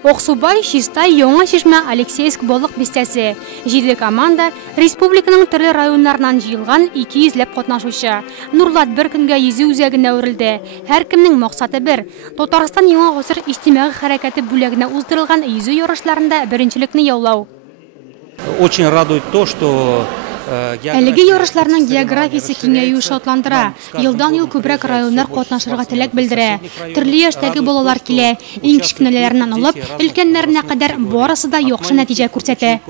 Оқсубай, Шистай, Яңа Шишма, Алексеевск болық бестесі. Жеделі команда республиканың түрлі районларынан жиылған 200 қатнашушы. Нурлат бір күнге езу үзегіне өрілді. Әр кімнің мақсаты бір. Татарстан Яңа ғасыр иштимагый хәрәкәте бүлегіне уздырылған езу ярышларында біріншілікні яулау. Очень радует то, что Әлеге ярышларның географиясы киңәю шатландыра. Елдан-ел күбрәк районнар катнашырга теләк белдерә. Төрле яшьтәге балалар килә. Иң кичкенәләреннән алып, өлкәннәренә кадәр барысы да яхшы нәтиҗә күрсәтә.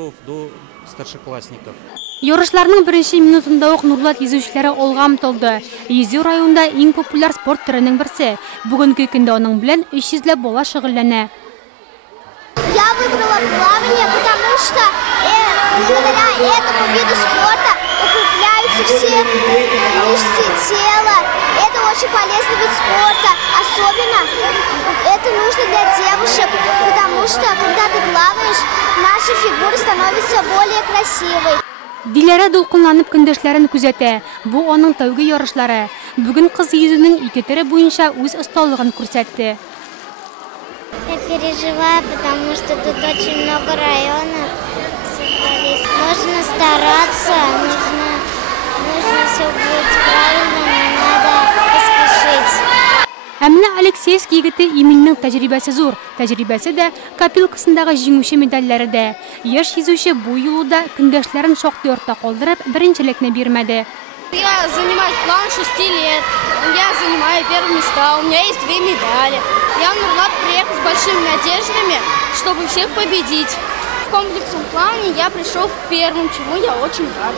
Ярышларның беренче минутында ук Нурлат йөзүчеләре алга омтылды. Йөзү районында иң популяр спорт төренең берсе. Бүгенге көндә аның белән 300 бала шөгыльләнә. Я выбрала плавание, потому что благодаря этому виду спорта укрепляются все мышцы тела. Это очень полезный вид спорта. Особенно это нужно для девушек, потому что когда ты плаваешь, наша фигура становится более красивой. Диләрә дулкынланып көндәшләрен күзәтә. Бу аның тәүге ярышлары. Бүген кыз йөзүнең 2 төре буенча үз осталыгын күрсәтте. Я переживаю, потому что тут очень много районов собрались. Нужно стараться, нужно все будет правильно, не надо поспешить. Әмінә Алексеевск егеті именнің тәҗрибәсе зур. Тәҗрибәсе дә копилкасындагы җиңүче медальләре дә. Яшь йөзүче бу юлда көндәшләрен шактый артта калдырып, беренчелекне бирмәде. Я занимаюсь план 6 лет, я занимаю первые места, у меня есть 2 медали. Я в Нурлат приехал с большими надеждами, чтобы всех победить. В комплексном плане я пришел в первом, чему я очень рад.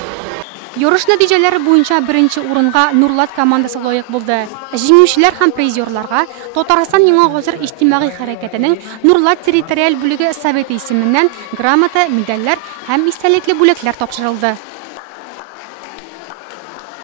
Ярыш нәтиҗәләре буенча беренче урынга Нурлат командасы лаек булды. Җиңүчеләр һәм призерларга Татарстан Яңа ғасыр иҗтимагый хәрәкәтенең Нурлат территориаль бүлеге советы исеменнән грамота, медальләр һәм истәлекле бүләкләр тапшырылды.